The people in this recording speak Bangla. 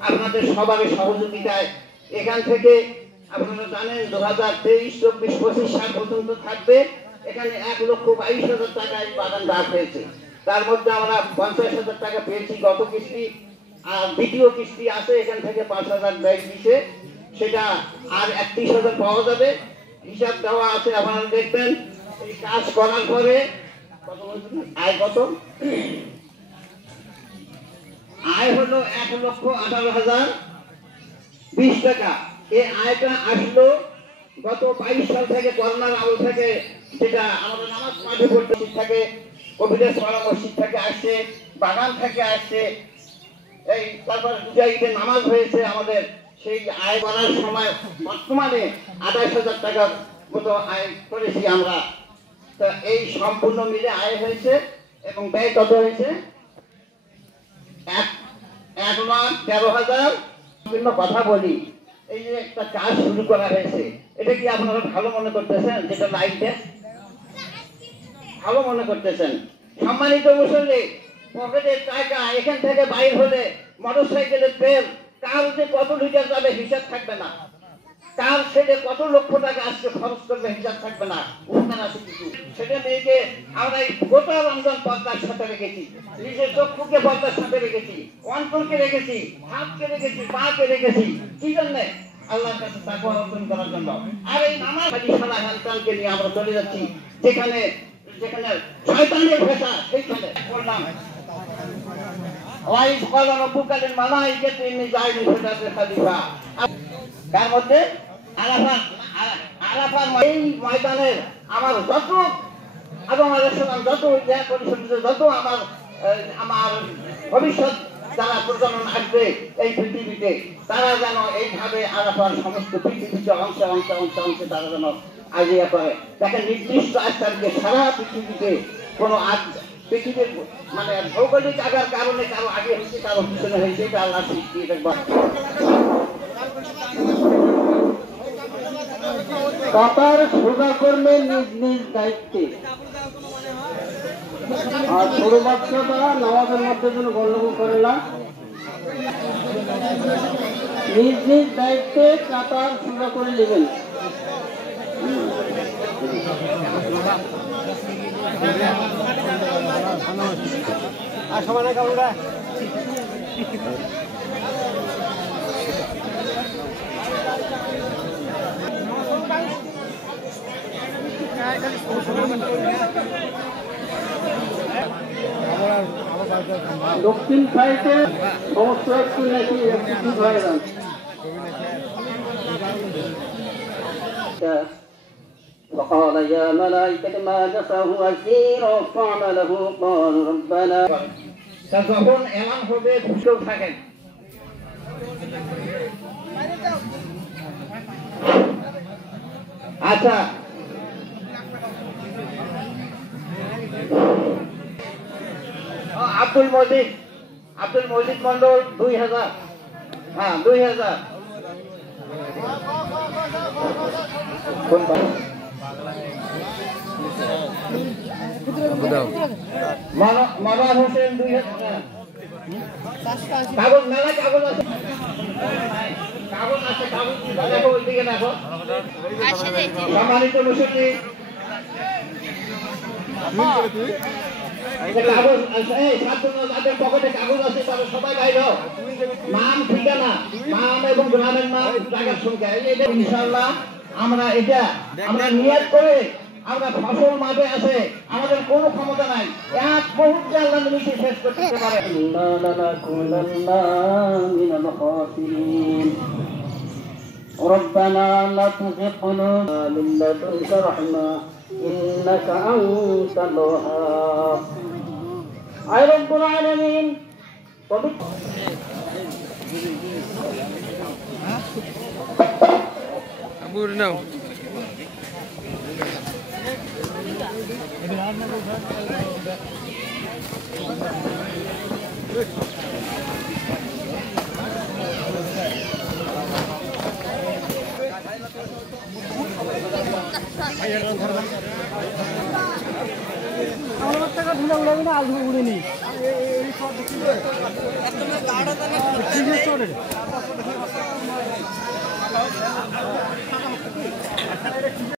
আপনাদের সবার সহযোগিতায় এখান থেকে আপনারা জানেন 2023-24-25 সাল পর্যন্ত থাকবে। এখানে 1,22,000 টাকা এই বাগান দাঁড় হয়েছে। তার মধ্যে আমরা 50,000 টাকা পেয়েছি গত কিস্তি, আর দ্বিতীয় কিস্তি আছে এখান থেকে 5,000 ব্যয় দিছে, সেটা আর 31,000 পাওয়া যাবে। হিসাব দেওয়া আছে, আপনারা দেখবেন। এই কাজ করার পরে আয় কত? আয় হলো 1,18,020 টাকা। এই আয়টা আসলো গত 22 সাল থেকে, করোনার আমল থেকে, যেটা আমাদের নামাজ মাঠে পড়তে থেকে, কবিরের মসজিদ থেকে আসছে, বাগান থেকে আসছে, এই তারপর দুজাইতে নামাজ হয়েছে আমাদের। সেই আয় করার সময় বর্তমানে 28,000 টাকার মতো আয় করেছি আমরা। তো এই সম্পূর্ণ মিলে আয় হয়েছে এবং ব্যয় কত হয়েছে? 1,13,000। বিভিন্ন কথা বলি, এই যে একটা কাজ শুরু করা হয়েছে, এটা কি আপনারা ভালো মনে করতেছেন? যেটা লাইটে ভালো মনে করতেছেন? সম্মানিত মুসল্লি, পকেটের টাকা এখান থেকে বাইর হলে মোটরসাইকেলের তেল কার যে কত লিটার যাবে হিসাব থাকবে না, কার সেটা কত লক্ষ টাকা আজকে খরচ করবে হিসাব থাকবে না। উত্তর আছে কিছু, সেটা মেয়েকে আমরা এই গোটা রমজান পর্দার সাথে রেখেছি, নিজের চক্ষুকে পর্দার সাথে রেখেছি, অন্তরকে রেখেছি, হাতকে রেখেছি, পাকে রেখেছি। কি জন্য? আল্লাহর কাছে তাকওয়া অর্জন করার জন্য। আর এই নামাজ সারা হালকালকে নিয়ে আমরা চলে যাচ্ছি, যেখানে যেখানে শয়তানের ভাষা, সেইখানে বললাম ওয়াইজ কলা রব্বুকাল মালাইকাতু ইন্নী জাইলুন ফিল আরদি খলিফা। তার মধ্যে আরাফার এই ময়দানের আমার যত আদম আলাইহিস সালাম যত যত আমার ভবিষ্যৎ যারা প্রজন্ম আসবে এই পৃথিবীতে, তারা যেন এইভাবে আরাফার সমস্ত পৃথিবীতে অংশে অংশে অংশে অংশে তারা যেন আজিয়া করে। দেখেন নির্দিষ্ট আজকে সারা পৃথিবীতে কোনো পৃথিবীর মানে ভৌগোলিক আগার কারণে কারো আগে হয়েছে, কারো পিছনে হয়েছে, এটা আল্লাহ সৃষ্টি। কাতার সোজা করলে নিজ নিজ দায়িত্বে, আর ছোট বাচ্চারা নামাজের মধ্যে যেন গন্ডগোল করে না। নিজ নিজ দায়িত্বে কাতার সোজা করে নেবেন। আর সমানে কামড়া দক্ষিণ সাইডে সমস্ত একটু নাকি একটু হয়ে যান। وقال يا ملائكة ما جسه أسير فعمله قالوا ربنا যখন এলান হবে খুশিও থাকেন। আচ্ছা, আব্দুল মজিদ মন্ডল 2000। হ্যাঁ 2000। মামান হোসেন 2000। কাগজ মেলা কাগজ আছে, কাগজ আছে, কাগজ দেখো ওইদিকে দেখো। সম্মানিত মুসল্লি, কাগজ যাদের পকেটে কাগজ আছে তারা সবাই বাইর হও। নাম, ঠিকানা, নাম এবং গ্রামের নাম, জায়গার সংখ্যা, ইনশাআল্লাহ আমরা এটা আমরা নিয়ত করে আমরা ফসল মাঠে আছে, আমাদের কোনো ক্ষমতা নাই, এক মুহূর্তে আল্লাহ নিমিষে শেষ করতে পারে। ربنا لا تزغ قلوبنا من لدنك رحمة إنك أنت الوهاب। আয় রব্বুল আলামিন আবুর নাও আমার টাকা ঢুলে উড়াবে না, আলু উড়েনি। একদম